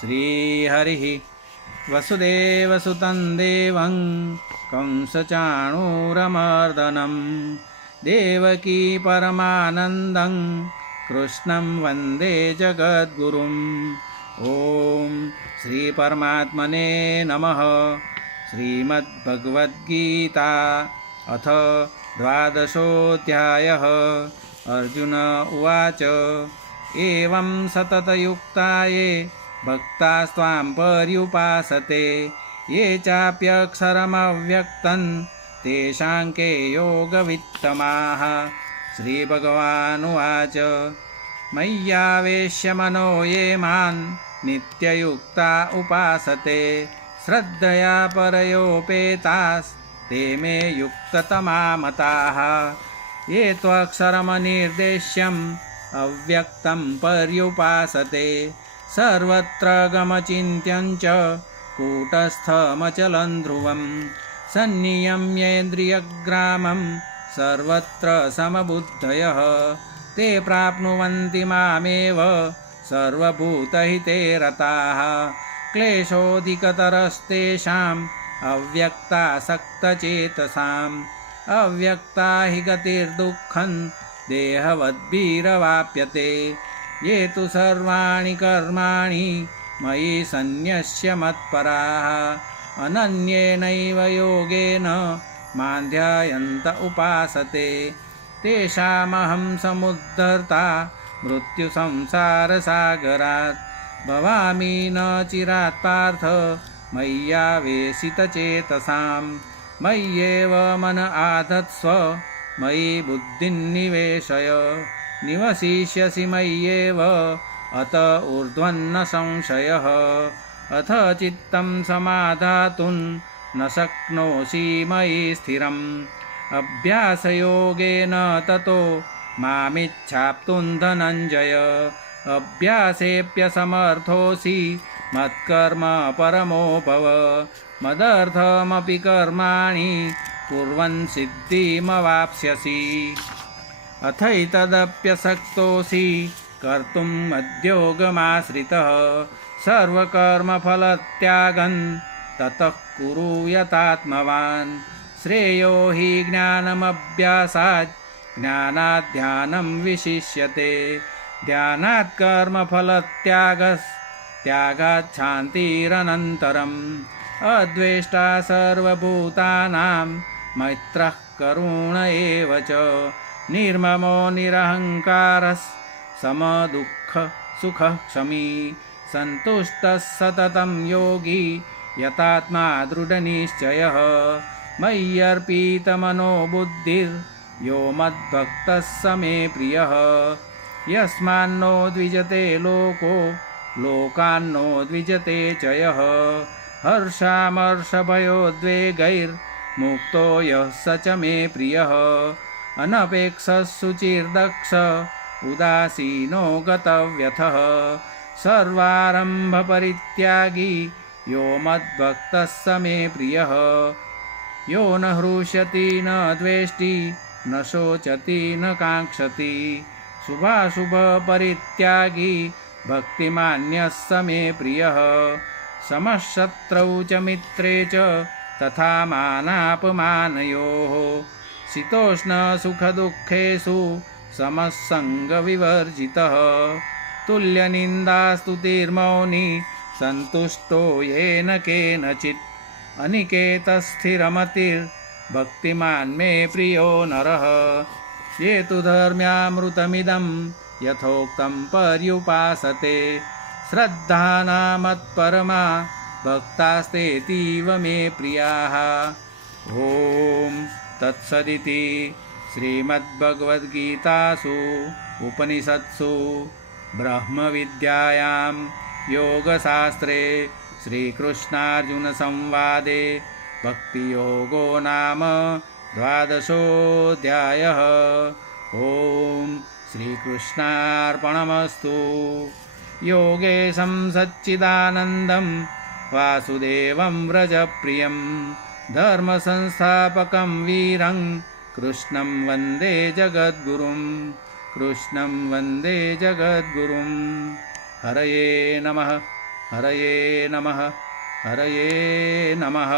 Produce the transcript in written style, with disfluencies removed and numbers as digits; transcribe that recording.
श्रीहरिः वसुदेवसुतं देवं कंसचाणूरमर्दनं देवकी परमानन्दं कृष्णं वन्दे जगद्गुरुम्। ॐ श्रीपरमात्मने नमः। श्रीमद्भगवद्गीता अथ द्वादशोऽध्यायः। अर्जुन उवाच एवं सततयुक्ता ये भक्तास्त्वां पर्युपासते ये चाप्यक्षरमव्यक्तं तेषां के योगवित्तमाः। श्रीभगवानुवाच मय्यावेश्य मनो ये मां नित्ययुक्ता उपासते श्रद्धया परयोपेतास्ते मे युक्ततमा मताः। ये त्वक्षरमनिर्देश्यम् अव्यक्तं पर्युपासते सर्वत्र गमचिन्त्यं च कूटस्थमचलं ध्रुवं सन्नियम्येन्द्रियग्रामं सर्वत्र समबुद्धयः ते प्राप्नुवन्ति मामेव सर्वभूतहिते रताः। क्लेशोऽधिकतरस्तेषाम् अव्यक्तासक्तचेतसाम् अव्यक्ता हि गतिर्दुःखं देहवद्भिरवाप्यते। ये तु सर्वाणि कर्माणि मयि सन्न्यस्य मत्पराः अनन्येनैव योगेन मां ध्यायन्त उपासते तेषामहं समुद्धर्ता मृत्युसंसारसागरात्। भवामि न चिरात् पार्थ मय्यावेशितचेतसां मय्येव मन आधत्स्व मयि बुद्धिं निवेशय निवसिष्यसि मय्येव अत ऊर्ध्वन्न संशयः। अथ चित्तं समाधातुं न शक्नोषि मयि स्थिरम् अभ्यासयोगेन ततो मामिच्छाप्तुं धनञ्जय। अभ्यासेऽप्यसमर्थोऽसि मत्कर्म परमो भव मदर्थमपि कर्माणि कुर्वन् सिद्धिमवाप्स्यसि। अथैतदप्यशक्तोऽसि कर्तुं मद्योगमाश्रितः सर्वकर्मफलत्यागं ततः कुरु यतात्मवान्। श्रेयो हि ज्ञानमभ्यासात् ज्ञानात् ध्यानं विशिष्यते ध्यानात् कर्मफलत्यागात् शान्तिरनन्तरम्। अद्वेष्टा सर्वभूतानां मैत्रः करुण एव च निर्ममो निरहङ्कारः समदुःखसुखः क्षमी सन्तुष्टः सततं योगी यतात्मा दृढनिश्चयः। मय्यर्पितमनो बुद्धिर्यो मद्भक्तः स मे प्रियः। यस्मान्नो द्विजते लोको लोकान्नो द्विजते च यः। हर्षामर्षभयोद्वेगैर्मुक्तो यः स च मे प्रियः। अनपेक्षः शुचिर्दक्ष उदासीनो गतव्यथः सर्वारम्भपरित्यागी यो मद्भक्तः स मे प्रियः। यो न हृष्यति न द्वेष्टि न शोचति न काङ्क्षति शुभाशुभपरित्यागी भक्तिमान्यः स मे प्रियः। समशत्रौ च मित्रे च तथा मानापमानयोः शीतोष्णसुखदुःखेषु समसङ्गविवर्जितः। तुल्यनिन्दास्तुतिर्मौनी सन्तुष्टो येन केनचित् अनिकेतस्थिरमतिर्भक्तिमान् मे प्रियो नरः। ये तु धर्म्यामृतमिदं यथोक्तं पर्युपासते श्रद्धाना मत्परमा भक्तास्तेतीव मे प्रियाः। ॐ तत्सदिति श्रीमद्भगवद्गीतासु उपनिषत्सु ब्रह्मविद्यायां योगशास्त्रे श्रीकृष्णार्जुनसंवादे भक्तियोगो नाम द्वादशोऽध्यायः। ॐ श्रीकृष्णार्पणमस्तु। योगेशं सच्चिदानन्दं वासुदेवं व्रजप्रियं धर्मसंस्थापकं वीरं कृष्णं वन्दे जगद्गुरुं कृष्णं वन्दे जगद्गुरुं। हरये नमः। हरये नमः हरये नमः।